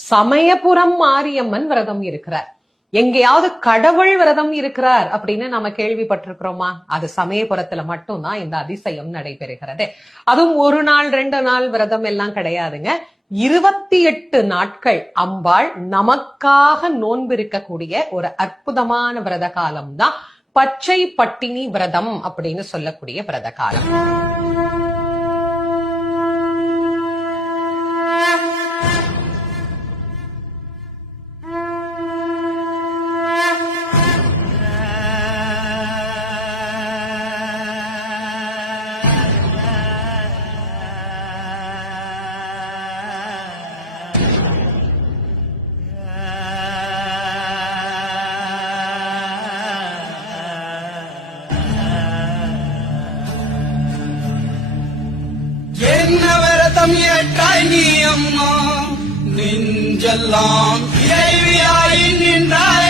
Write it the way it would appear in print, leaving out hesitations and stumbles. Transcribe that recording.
சமயபுரம் மாரியம்மன் விரதம் இருக்கிறார். எங்கேயாவது கடவுள் விரதம் இருக்கிறார் அப்படின்னு நம்ம கேள்விப்பட்டிருக்கிறோமா? அது சமயபுரத்துல மட்டும்தான் இந்த அதிசயம் நடைபெறுகிறது. அதுவும் 1 நாள் 2 நாள் விரதம் எல்லாம் கிடையாதுங்க. 28 நாட்கள் அம்பாள் நமக்காக நோன்பு இருக்கக்கூடிய ஒரு அற்புதமான விரத காலம் தான் பச்சை பட்டினி விரதம் அப்படின்னு சொல்லக்கூடிய விரத காலம். என்ன விரதம் ஏற்றாய் நீ அம்மா, நெஞ்செல்லாம் இறைவியாய் நின்றாய்